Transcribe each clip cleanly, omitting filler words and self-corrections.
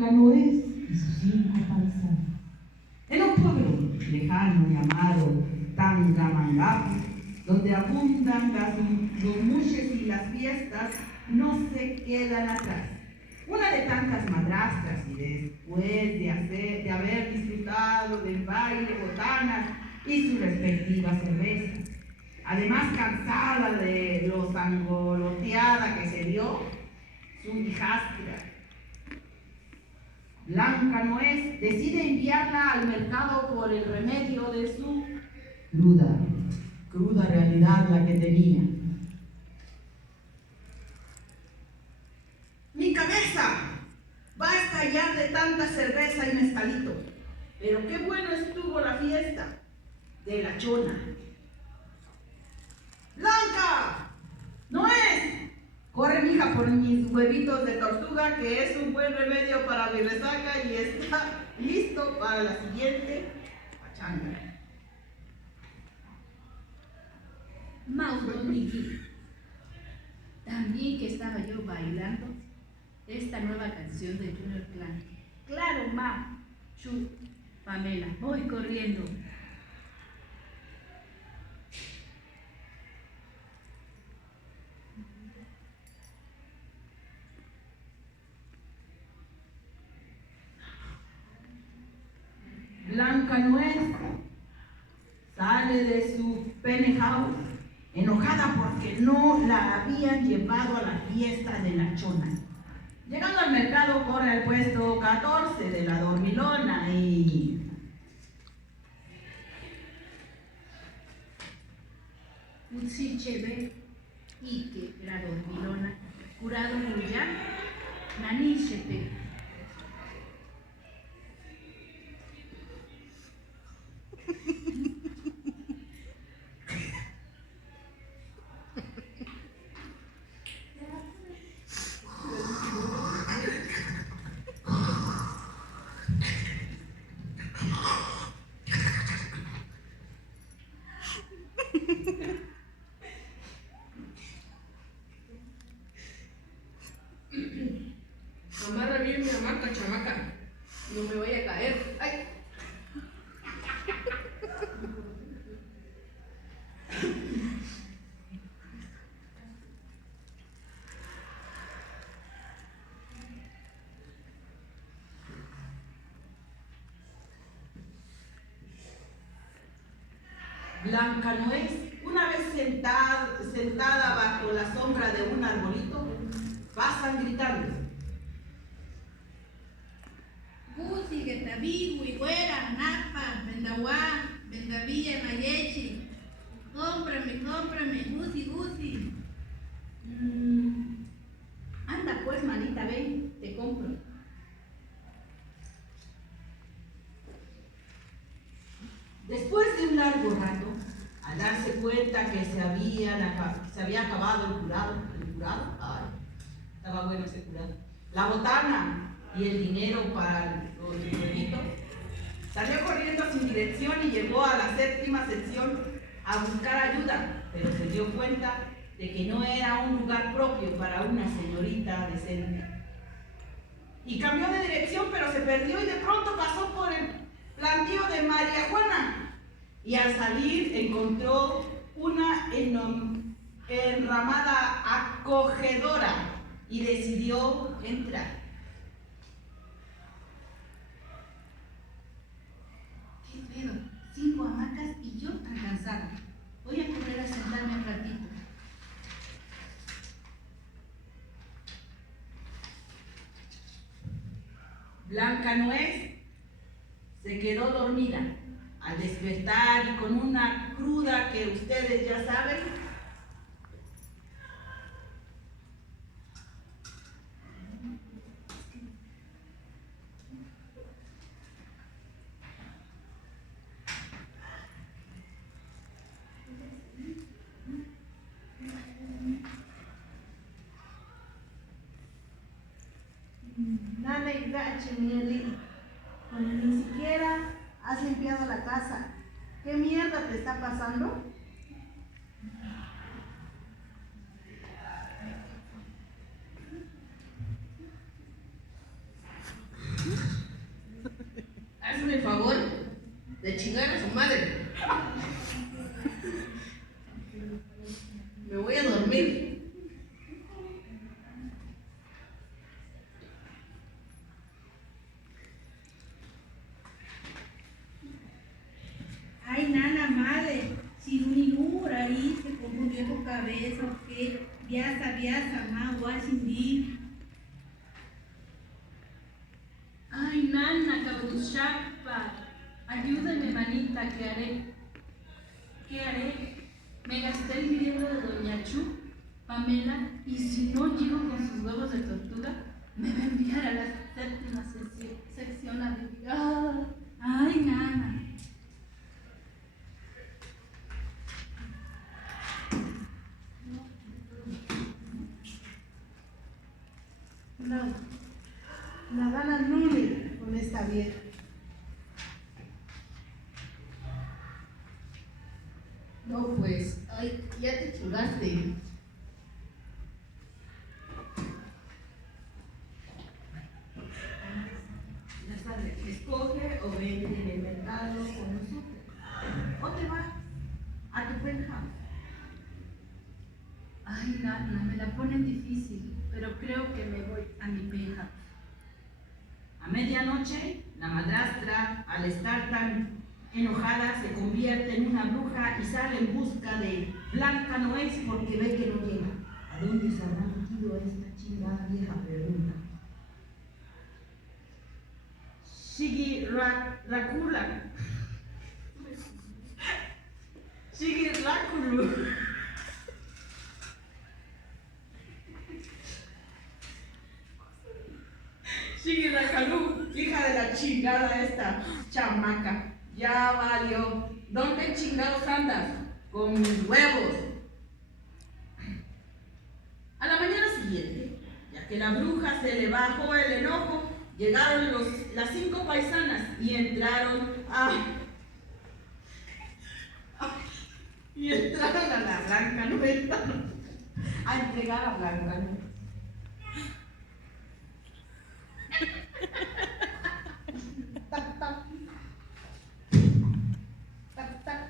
Blanca Noés y sus 5 paisanos. En un pueblo lejano llamado Tangamandapio, donde abundan los mushes y las fiestas, no se quedan atrás. Una de tantas madrastras, y después de haber disfrutado del baile, botanas y su respectiva cerveza, además cansada de lo sangoloteada que se dio, su hijastra, Blanca Noés, decide enviarla al mercado por el remedio de su cruda realidad la que tenía. Mi cabeza va a estallar de tanta cerveza y mezcalito, pero qué bueno estuvo la fiesta de la chona. ¡Blanca! ¡Noés! Corre, mija, por mis huevitos de tortuga, que es un buen remedio para mi resaca y está listo para la siguiente pachanga. Mauro Miki, también que estaba yo bailando esta nueva canción de Junior Clan. Claro, ma, Pamela, voy corriendo. Blanca Noés sale de su penthouse enojada porque no la habían llevado a la fiesta de la chona. Llegando al mercado, corre al puesto 14 de la dormilona y... Utsichebe, Ike, la dormilona, curado Muya, Nanishepe. Amarra bien mi hamaca, chamaca. No me voy a caer. ¡Ay! Blanca Noés, una vez sentada bajo la sombra de un arbolito, pasan gritando. Gusi, Getaví, Huigüera, Napa, Vendahuá, Vendavilla, Mayechi. Cómprame, Gusi. Anda pues, manita, ven, te compro. Después de un largo rato, al darse cuenta que se había acabado el curado, ay, estaba bueno ese curado, la botana y el dinero para los huevitos, salió corriendo sin dirección y llegó a la 7ª sección a buscar ayuda, pero se dio cuenta de que no era un lugar propio para una señorita decente. Y cambió de dirección, pero se perdió y de pronto pasó por el plantío de María Juana. Y al salir encontró una enramada acogedora y decidió entrar. ¿Qué pedo? 5 hamacas y yo tan cansada. Voy a correr a sentarme un ratito. Blanca Noés se quedó dormida. Al despertar y con una cruda que ustedes ya saben, Nana y gache, Mieli, cuando ni siquiera has limpiado la casa. ¿Qué mierda te está pasando? hazme el favor de chingar a su madre. Me voy a dormir. Ay, nana, madre, si un ahí se confundió tu cabeza, ¿o qué? Viasa, ma, guasindí. Ay, nana, cabuchapa, ayúdame, manita, ¿qué haré? ¿Qué haré? Me gasté el dinero de Doña Chu, Pamela, y si no llego con sus huevos de tortuga, me va a enviar a la séptima sección a vivir. Ah, Ay, nana. No, la gana Nune con esta vieja. No, pues, ay, ya te chingaste. Ya sabes, escoge o vende en el mercado con nosotros. O te vas a tu penthouse. ay, nana, me la ponen difícil, pero creo que me voy a mi peja. A medianoche, la madrastra, al estar tan enojada, se convierte en una bruja y sale en busca de Blanca Noés porque ve que no llega. ¿A dónde se habrá metido esta chingada vieja? Pregunta. Shigi Rakula. Shigi Rakulu. Shigi Rakalu, hija de la chingada esta chamaca. Ya valió. ¿Dónde chingados andas? Con mis huevos. A la mañana siguiente, ya que la bruja se le bajó el enojo, llegaron las 5 paisanas y entraron a la Blanca Nueva a entregar a Blanca Nueva. Tac, tac. Tac, tac.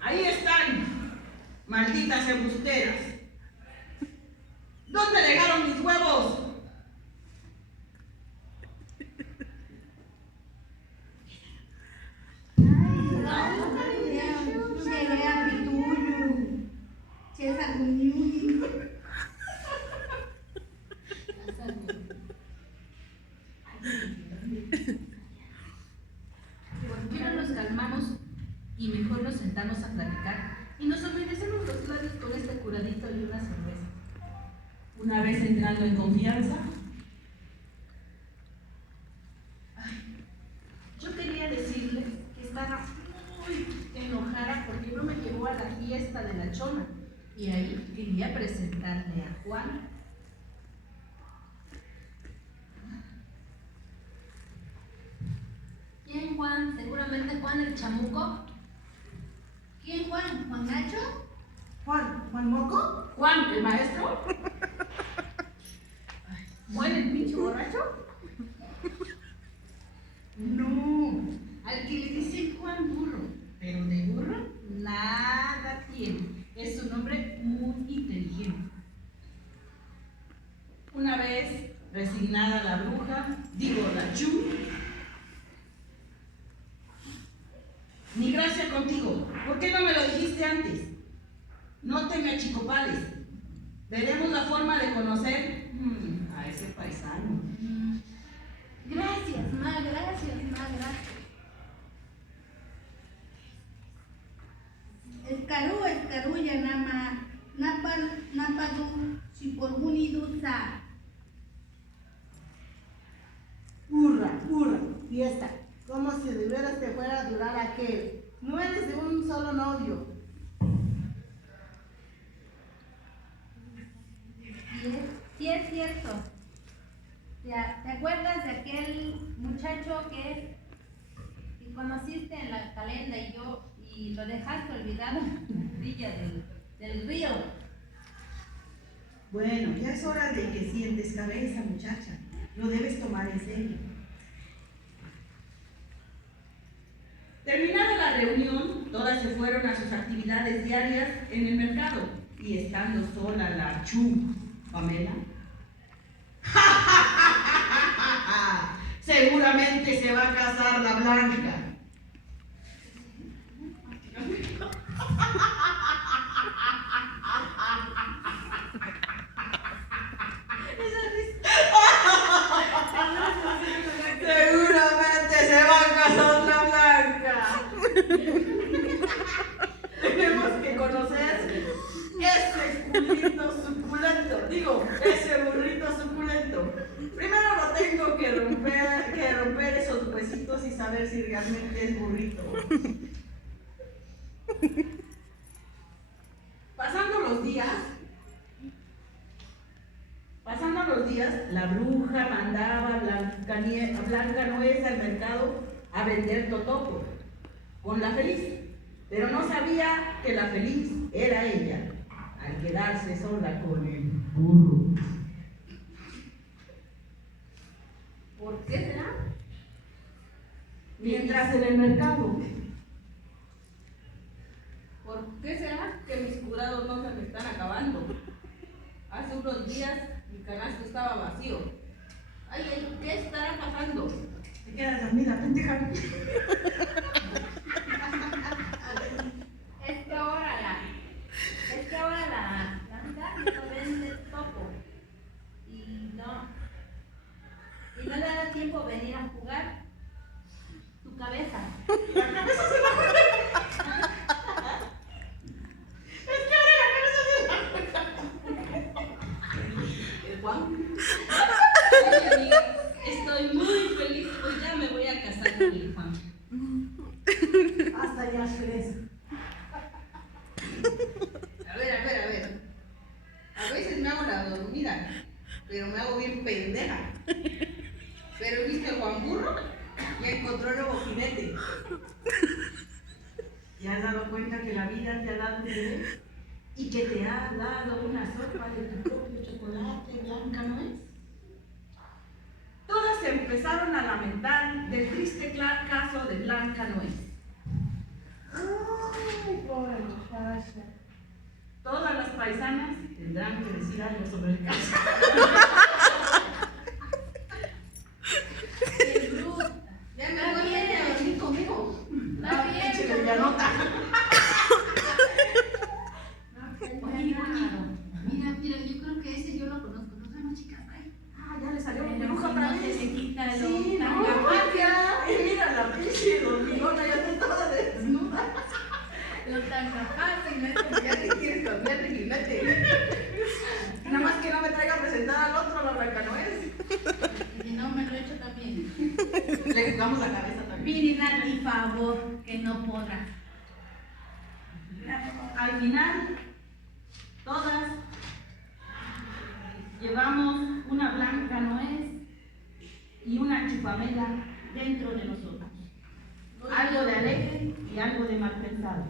Ahí están, malditas embusteras. ¿Dónde dejaron mis huevos? Llegué a Pituyu. César Guñuy. ¿Por qué no nos calmamos y mejor nos sentamos a platicar y nos humedecemos los labios con este curadito y una cerveza? Una vez entrando en confianza, Yo quería decirle que estaba muy enojada porque no me llevó a la fiesta de la Chona y ahí quería presentarle a Juan. ¿Quién Juan? Seguramente Juan el chamuco. ¿Quién, Juan? ¿Juan Nacho? Juan Moco. Juan, el maestro. Juan, el pinche borracho. No, al que le dicen Juan Burro, pero de burro nada tiene. Es un hombre muy inteligente. Una vez resignada la bruja, digo la Chu, ni gracia contigo. ¿Por qué no me lo dijiste antes? No te me achicopales. Veremos la forma de conocer a ese paisano. Gracias, ma, gracias. El carú ya nama. Napadu, si por unidusa. Hurra, fiesta. Como si de veras te fuera a durar aquel. No eres de un solo novio. Sí, es cierto. ¿Te acuerdas de aquel muchacho que conociste en la calenda y lo dejaste olvidado en la orilla del río? Bueno, ya es hora de que sientes cabeza, muchacha. Lo debes tomar en serio. Terminada la reunión, todas se fueron a sus actividades diarias en el mercado y estando sola la Pamela, seguramente se va a casar la Blanca. Seguramente se va a casar la Blanca. Tenemos que conocer ese culito suculento, ese burrito suculento. Primero lo tengo que romper esos huesitos y saber si realmente es burrito. Pasando los días, la bruja mandaba a Blancanuez al mercado a vender totopos con la feliz, pero no sabía que la feliz era ella, al quedarse sola con el burro. ¿Por qué será? Mientras en el mercado, ¿Por qué será que mis curados no se me están acabando? Hace unos días mi canasto estaba vacío. Ay, ¿qué estará pasando? te quedas dormida, pendeja. Es que ahora la Blanca no vende topo. Y no le da tiempo venir a jugar tu cabeza. Ay, amiga, estoy muy feliz, pues ya me voy a casar con el Juan. Hasta ya crees. A ver. A veces me hago la dormida, pero me hago bien pendeja. Pero viste Juan Burro, ya encontró nuevo jinete. ¿Te has dado cuenta que la vida te ha dado un bebé? Y que te ha dado una sopa de tu propio chocolate, Blancanuez. Todas se empezaron a lamentar del triste caso de Blancanuez. Ay, pobre muchacha. Todas las paisanas tendrán que decir algo sobre el caso. ¡Qué bruta! Ya me voy a dormir conmigo. Está bien, Pinche pero medianota. Mira, yo creo que ese yo lo conozco. Nos vemos, chicas, bye. Ah, ya le salió Pero bruja si otra no vez. se quita lo Sí, tan no, capaz. ya. Y mira la pinche dormilona, ya está toda desnuda. lo tan capaz y no es como Ya te quieres cambiar de jinete. Nada más que no me traiga a presentar al otro, la Blancanuez. y no me lo he hecho también. Le jugamos la cabeza también. Pide mi favor, que no podrá. Al final, todas llevamos una Blancanuez y una Chupamela dentro de nosotros. Algo de alegre y algo de mal pensado.